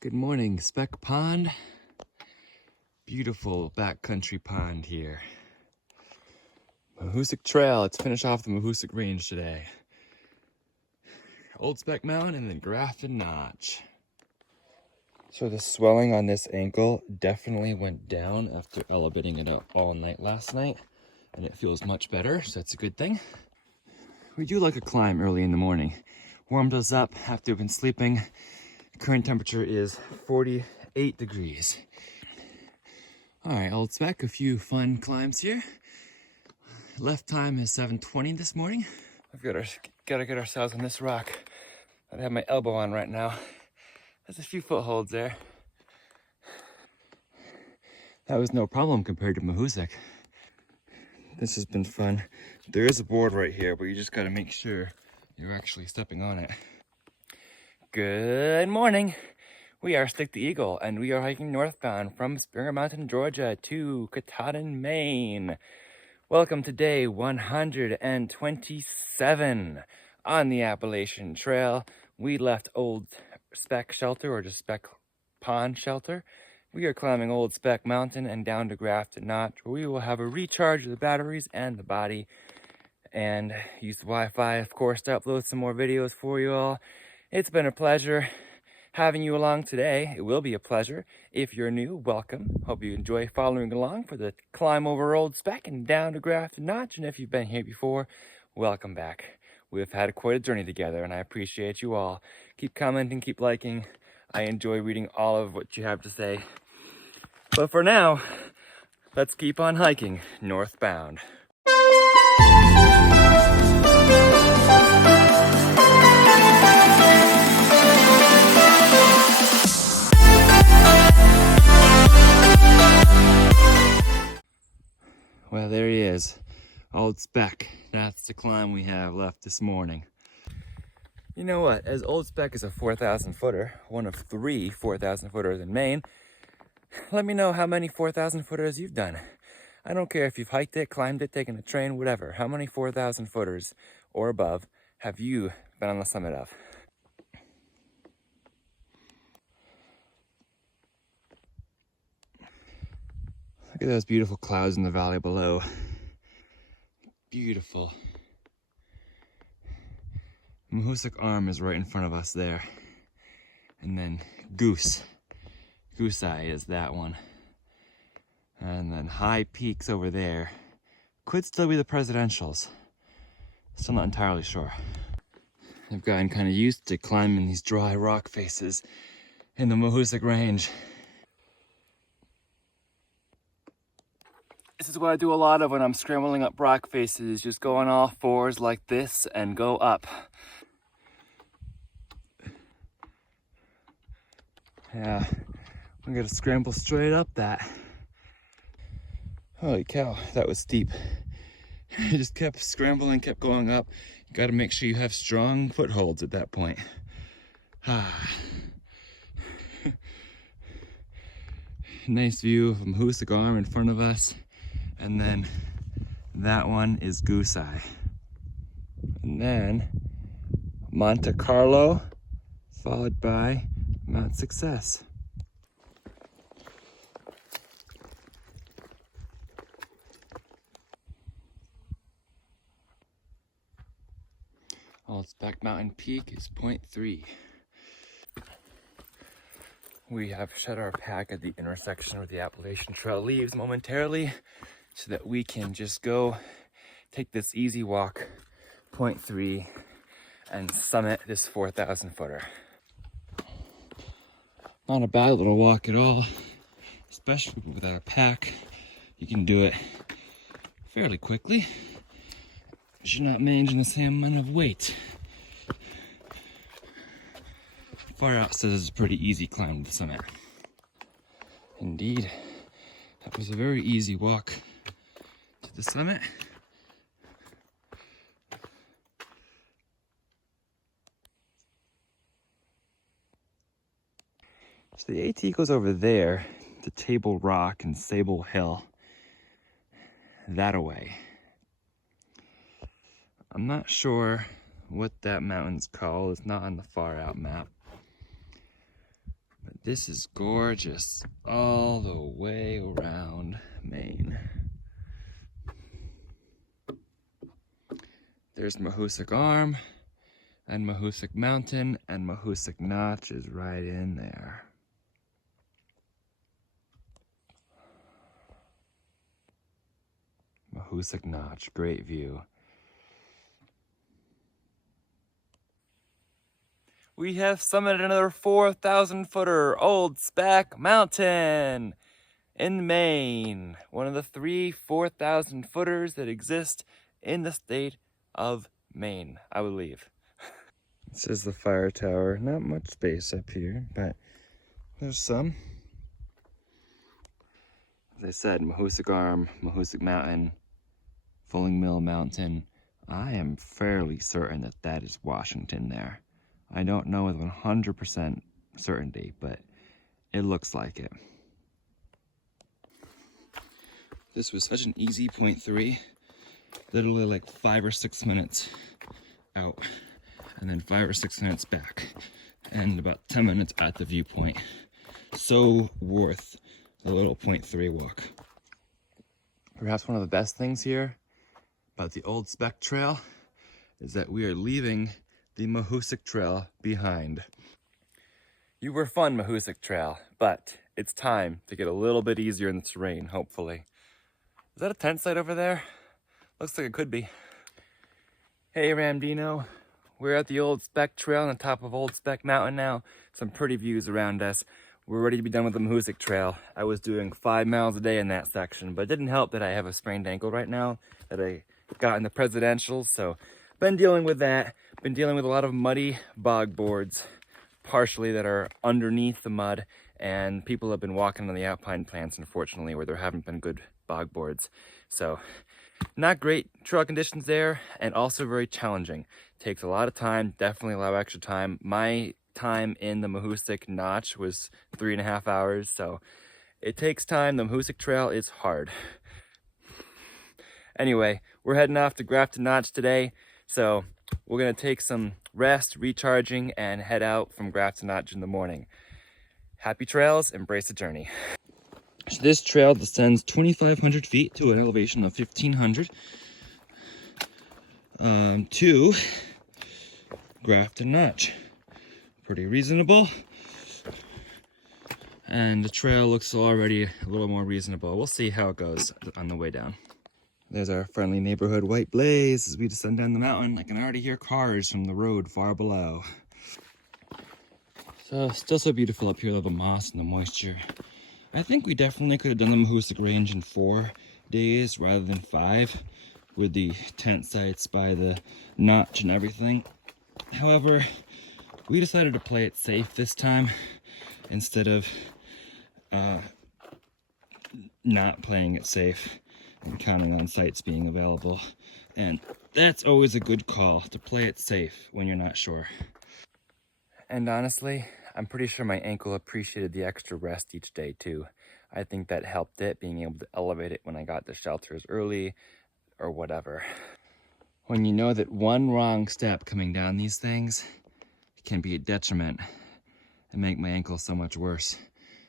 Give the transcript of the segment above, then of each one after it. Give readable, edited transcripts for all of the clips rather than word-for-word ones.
Good morning, Speck Pond. Beautiful backcountry pond here. Mahoosuc Trail, let's finish off the Mahoosuc Range today. Old Speck Mountain and then Grafton Notch. So the swelling on this ankle definitely went down after elevating it up all night last night, and it feels much better, so that's a good thing. We do like a climb early in the morning. Warmed us up after we've been sleeping. Current temperature is 48 degrees. All right, Old Speck, a few fun climbs here. Left time is 7:20 this morning. We've gotta get ourselves on this rock that I have my elbow on right now. There's a few footholds there. That was no problem compared to Mahoosuc. This has been fun. There is a board right here, but you just gotta make sure you're actually stepping on it. Good morning. We are Stick the Eagle, and we are hiking northbound from Springer Mountain, Georgia to Katahdin, Maine. Welcome to day 127 on the Appalachian Trail. We left Old Speck Shelter, or just Speck Pond Shelter. We are climbing Old Speck Mountain and down to Grafton Notch, where we will have a recharge of the batteries and the body, and use the Wi-Fi, of course, to upload some more videos for you all. It's been a pleasure having you along today. It will be a pleasure. If you're new, welcome. Hope you enjoy following along for the climb over Old Speck and down to Grafton Notch. And if you've been here before, welcome back. We've had quite a journey together, and I appreciate you all. Keep commenting, keep liking. I enjoy reading all of what you have to say. But for now, let's keep on hiking northbound. Well, there he is, Old Speck. That's the climb we have left this morning. You know what, as Old Speck is a 4,000 footer, one of 3 4,000 footers in Maine, let me know how many 4,000 footers you've done. I don't care if you've hiked it, climbed it, taken a train, whatever. How many 4,000 footers or above have you been on the summit of? Look at those beautiful clouds in the valley below. Beautiful. Mahoosuc Arm is right in front of us there. And then Goose Eye is that one. And then High Peaks over there. Could still be the Presidentials. Still not entirely sure. I've gotten kind of used to climbing these dry rock faces in the Mahoosuc Range. This is what I do a lot of when I'm scrambling up rock faces, just go on all fours like this and go up. Yeah, I'm gonna scramble straight up that. Holy cow, that was steep. I just kept scrambling, kept going up. You gotta make sure you have strong footholds at that point. Nice view of Mahoosuc Arm in front of us. And then that one is Goose Eye. And then Monte Carlo, followed by Mount Success. Old Speck Mountain Peak is 0.3. We have shut our pack at the intersection where the Appalachian Trail leaves momentarily, so that we can just go take this easy walk, 0.3, and summit this 4,000 footer. Not a bad little walk at all, especially without a pack. You can do it fairly quickly, because you're not managing the same amount of weight. Far Out says it's a pretty easy climb to the summit. Indeed, that was a very easy walk to the summit. So the AT goes over there to Table Rock and Sable Hill, that away. I'm not sure what that mountain's called. It's not on the Far Out map. But This is gorgeous all the way around Maine. There's Mahoosic Arm and Mahoosic Mountain, and Mahoosic Notch is right in there. Mahoosic Notch, great view. We have summited another 4,000 footer, Old Speck Mountain in Maine. One of the 3 4,000 footers that exist in the state of Maine, I believe. This is the fire tower. Not much space up here, but there's some. As I said, Mahoosic Arm, Mahoosic Mountain, Fulling Mill Mountain. I am fairly certain that that is Washington there. I don't know with 100% certainty, but it looks like it. This was such an easy .3, literally like 5 or 6 minutes out, and then 5 or 6 minutes back, and about 10 minutes at the viewpoint. So worth the little .3 walk. Perhaps one of the best things here about the Old Speck Trail is that we are leaving the Mahoosic Trail behind. You were fun, Mahoosic Trail, but it's time to get a little bit easier in the terrain, hopefully. Is that a tent site over there? Looks like it could be. Hey, Ramdino. We're at the Old Speck Trail on the top of Old Speck Mountain now. Some pretty views around us. We're ready to be done with the Mahoosic Trail. I was doing 5 miles a day in that section, but it didn't help that I have a sprained ankle right now that I got in the presidentials, so been dealing with that. Been dealing with a lot of muddy bog boards, partially that are underneath the mud, and people have been walking on the alpine plants, unfortunately, where there haven't been good bog boards. So not great trail conditions there, and also very challenging. Takes a lot of time, definitely a lot of extra time. My time in the Mahoosic Notch was 3.5 hours, so it takes time. The Mahoosic Trail is hard. Anyway, we're heading off to Grafton Notch today, so we're gonna take some rest, recharging, and head out from Grafton Notch in the morning. Happy trails, embrace the journey. So this trail descends 2,500 feet to an elevation of 1,500 to Grafton Notch. Pretty reasonable. And the trail looks already a little more reasonable. We'll see how it goes on the way down. There's our friendly neighborhood white blaze as we descend down the mountain. I can already hear cars from the road far below. So still so beautiful up here with the moss and the moisture. I think we definitely could have done the Mahoosic Range in 4 days rather than 5 with the tent sites by the notch and everything. However, we decided to play it safe this time instead of not playing it safe and counting on sites being available. And that's always a good call, to play it safe when you're not sure. And honestly, I'm pretty sure my ankle appreciated the extra rest each day too. I think that helped it, being able to elevate it when I got to shelters early or whatever. When you know that one wrong step coming down these things can be a detriment and make my ankle so much worse.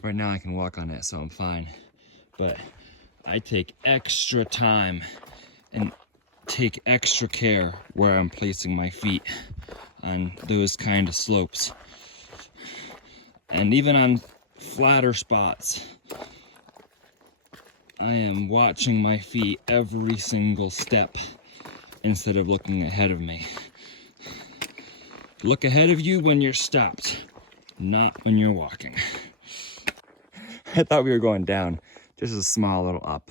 Right now I can walk on it, so I'm fine. But I take extra time and take extra care where I'm placing my feet on those kind of slopes. And even on flatter spots, I am watching my feet every single step instead of looking ahead of me. Look ahead of you when you're stopped, not when you're walking. I thought we were going down, just a small little up.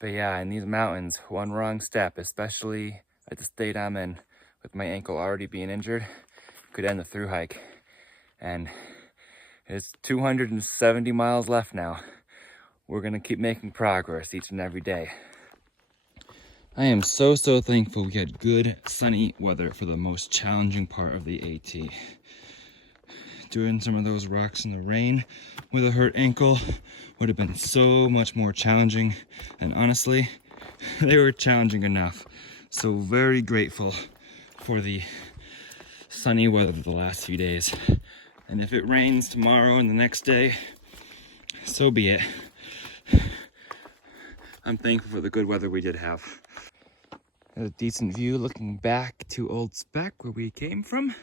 But yeah, in these mountains, one wrong step, especially at the state I'm in, with my ankle already being injured, could end the thru-hike. And it's 270 miles left now. We're gonna keep making progress each and every day. I am so thankful we had good sunny weather for the most challenging part of the AT. Doing some of those rocks in the rain with a hurt ankle would have been so much more challenging, and honestly, they were challenging enough. So very grateful for the sunny weather the last few days. And if it rains tomorrow and the next day, so be it. I'm thankful for the good weather we did have. A decent view looking back to Old Speck, where we came from.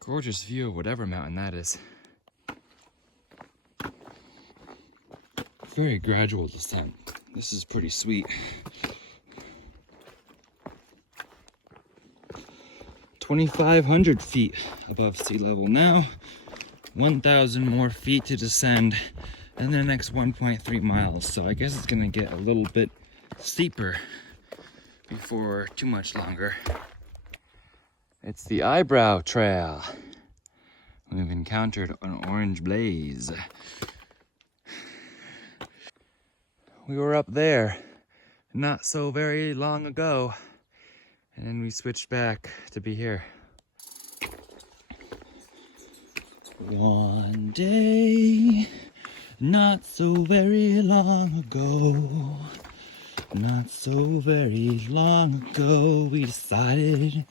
Gorgeous view of whatever mountain that is. Very gradual descent. This is pretty sweet. 2,500 feet above sea level now. 1,000 more feet to descend and the next 1.3 miles. So I guess it's gonna get a little bit steeper before too much longer. It's the Eyebrow Trail. We've encountered an orange blaze. We were up there not so very long ago, and then we switched back to be here. One day, not so very long ago, not so very long ago, we decided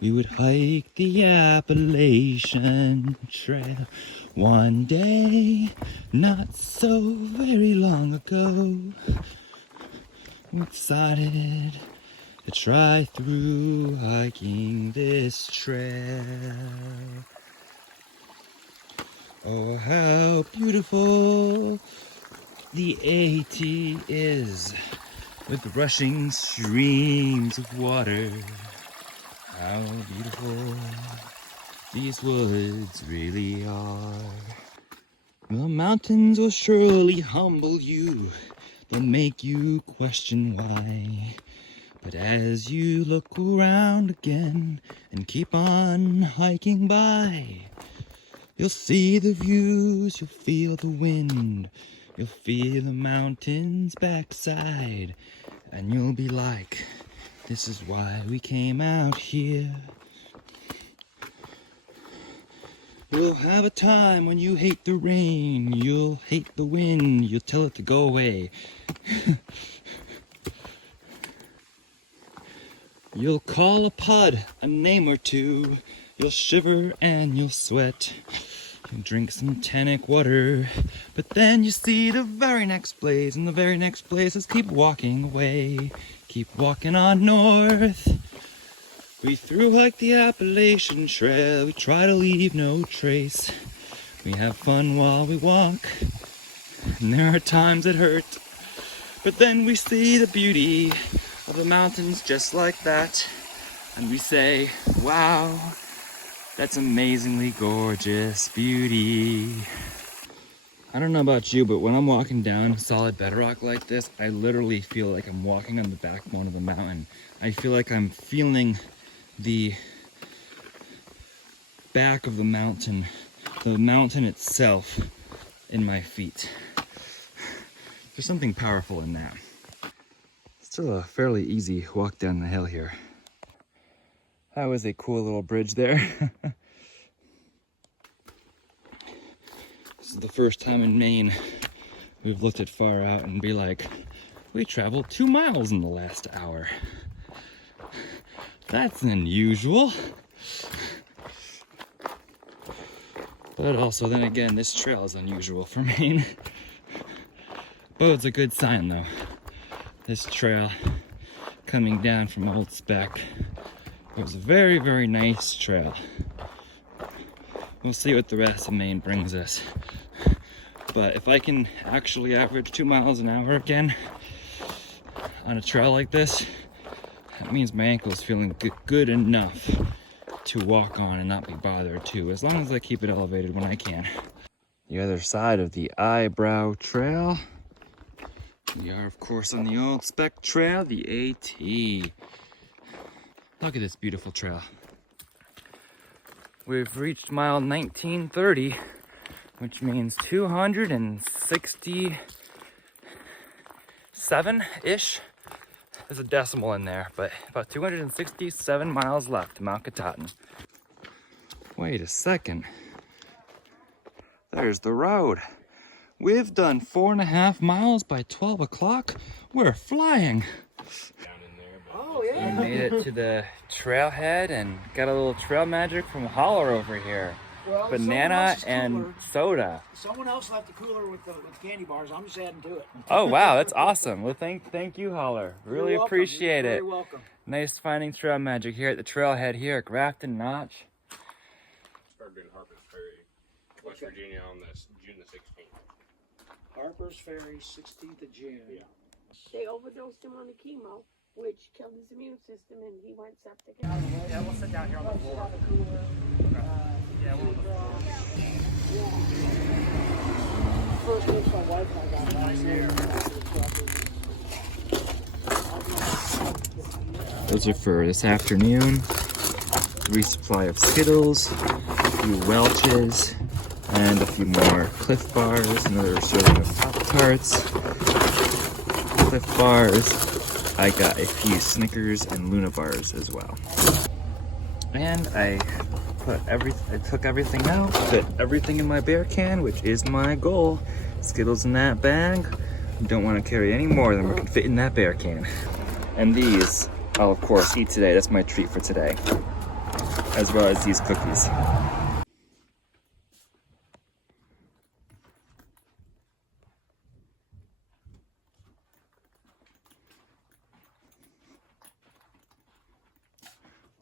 we would hike the Appalachian Trail. One day, not so very long ago, we decided to try through hiking this trail. Oh, how beautiful the AT is, with rushing streams of water. How beautiful these woods really are. The mountains will surely humble you. They'll make you question why. But as you look around again and keep on hiking by, you'll see the views, you'll feel the wind, you'll feel the mountain's backside, and you'll be like, this is why we came out here. You'll have a time when you hate the rain, you'll hate the wind, you'll tell it to go away. You'll call a pod a name or two, you'll shiver and you'll sweat. You'll drink some tonic water, but then you see the very next blaze, and the very next blaze says keep walking away, keep walking on north. We thru-hike the Appalachian Trail, we try to leave no trace. We have fun while we walk, and there are times it hurt, but then we see the beauty of the mountains just like that, and we say, wow, that's amazingly gorgeous beauty. I don't know about you, but when I'm walking down solid bedrock like this, I literally feel like I'm walking on the backbone of the mountain. I feel like I'm feeling the back of the mountain itself in my feet. There's something powerful in that. Still a fairly easy walk down the hill here. That was a cool little bridge there. This is the first time in Maine we've looked at far out and be like, we traveled 2 miles in the last hour. That's unusual. But also, then again, this trail is unusual for Maine. Bodes a good sign though. This trail coming down from Old Speck. It was a very, very nice trail. We'll see what the rest of Maine brings us. But if I can actually average 2 miles an hour again on a trail like this, that means my ankle is feeling good enough to walk on and not be bothered too, as long as I keep it elevated when I can. The other side of the Eyebrow Trail. We are, of course, on the Old Speck Trail, the AT. Look at this beautiful trail. We've reached mile 1930, which means 267-ish. There's a decimal in there, but about 267 miles left to Mount Katahdin. Wait a second. There's the road. We've done 4.5 miles by 12 o'clock. We're flying. Oh, yeah. We made it to the trailhead and got a little trail magic from Holler over here. Well, Banana and soda. Someone else left the cooler with the candy bars. I'm just adding to it. Oh wow, that's awesome. Well, thank you, Holler. Really appreciate it. You're welcome. Nice finding trail magic here at the trailhead here at Grafton Notch. Started doing Harper's Ferry, West Virginia on June the 16th. Harper's Ferry, 16th of June. Yeah. They overdosed him on the chemo, which killed his immune system, and he went septic. Yeah, we'll sit down here on the floor. Yeah, we're on the floor. First looks my wife and I got nice hair. Those are for this afternoon. Resupply of Skittles, a few Welch's, and a few more Cliff Bars, another serving of Pop-Tarts, Cliff Bars. I got a few Snickers and Luna Bars as well. And I took everything out, fit everything in my bear can, which is my goal. Skittles in that bag. Don't want to carry any more than we can fit in that bear can. And these, I'll of course eat today. That's my treat for today. As well as these cookies.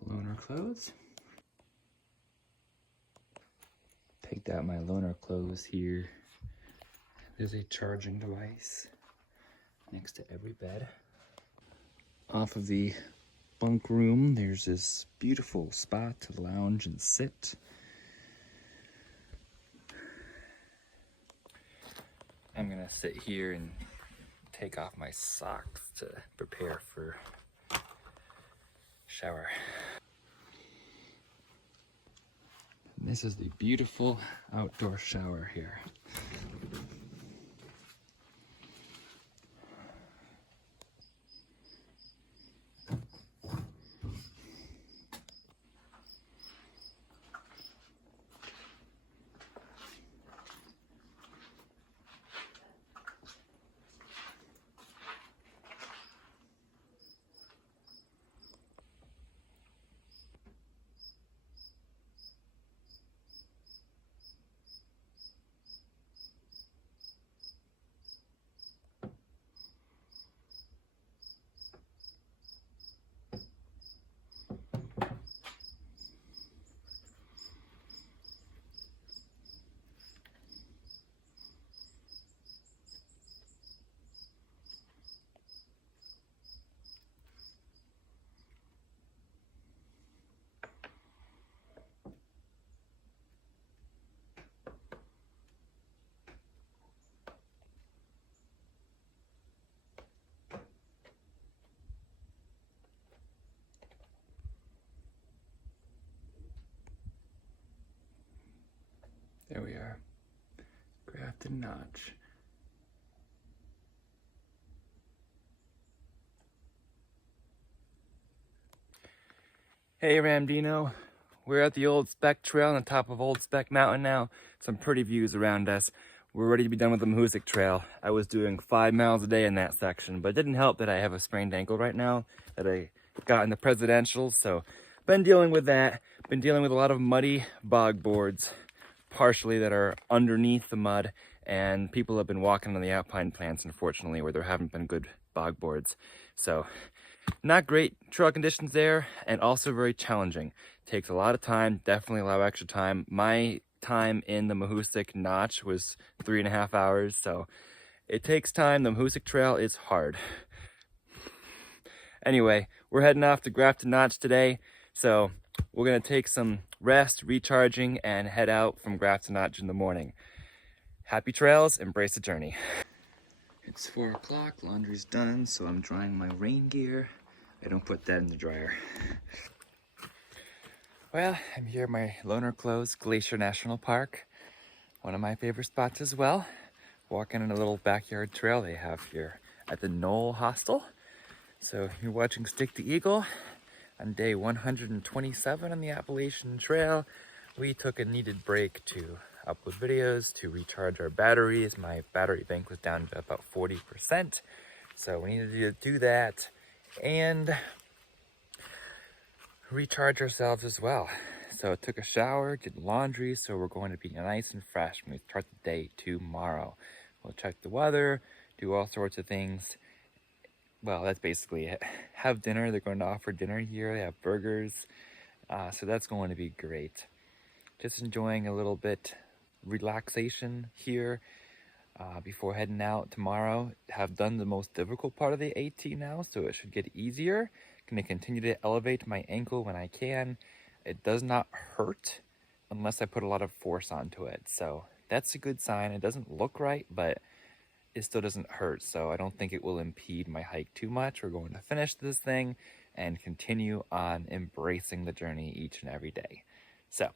Loner clothes. Picked out my loner clothes here. There's a charging device next to every bed. Off of the bunk room, there's this beautiful spot to lounge and sit. I'm gonna sit here and take off my socks to prepare for shower. And this is the beautiful outdoor shower here. There we are, Grafton Notch. Hey Ramdino, we're at the Old Speck Trail on the top of Old Speck Mountain now. Some pretty views around us. We're ready to be done with the Mahoosuc Trail. I was doing 5 miles a day in that section, but it didn't help that I have a sprained ankle right now that I got in the presidentials, so been dealing with that. Been dealing with a lot of muddy bog boards, partially that are underneath the mud, and people have been walking on the alpine plants, unfortunately, where there haven't been good bog boards. So not great trail conditions there, and also very challenging. Takes a lot of time, definitely a lot of extra time. My time in the Mahoosuc Notch was 3.5 hours, so it takes time. The Mahoosuc Trail is hard. Anyway, we're heading off to Grafton Notch today, so we're gonna take some rest, recharging, and head out from Grafton Notch in the morning. Happy trails, embrace the journey. It's 4 o'clock, laundry's done, so I'm drying my rain gear. I don't put that in the dryer. Well, I'm here at my loner clothes, Glacier National Park. One of my favorite spots as well. Walking in a little backyard trail they have here at the Knoll Hostel. So you're watching Stick to Eagle on day 127 on the Appalachian Trail. We took a needed break to upload videos, to recharge our batteries. My battery bank was down to about 40%, so we needed to do that and recharge ourselves as well. So I took a shower, did laundry, so we're going to be nice and fresh when we start the day tomorrow. We'll check the weather, do all sorts of things. Well, that's basically it. Have dinner. They're going to offer dinner here. They have burgers. So that's going to be great. Just enjoying a little bit relaxation here before heading out tomorrow. Have done the most difficult part of the AT now, so it should get easier. Going to continue to elevate my ankle when I can. It does not hurt unless I put a lot of force onto it. So that's a good sign. It doesn't look right, but it still doesn't hurt, so I don't think it will impede my hike too much. We're going to finish this thing and continue on embracing the journey each and every day. So,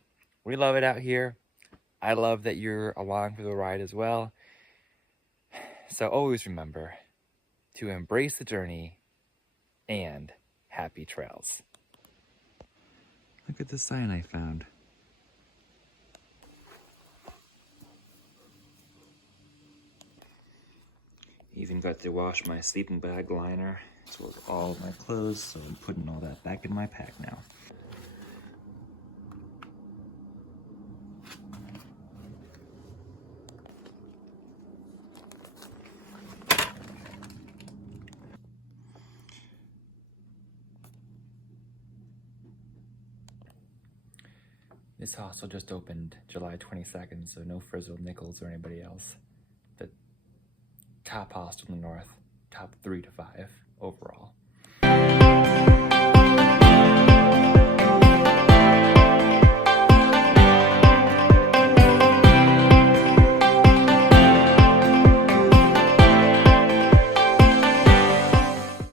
we love it out here. I love that you're along for the ride as well. So always remember to embrace the journey and happy trails. Look at the sign I found. Even got to wash my sleeping bag liner as well as all of my clothes, so I'm putting all that back in my pack now. This hostel just opened July 22nd, so no Frizzle, Nichols, or anybody else. The top hostel in the north, top 3 to 5 overall.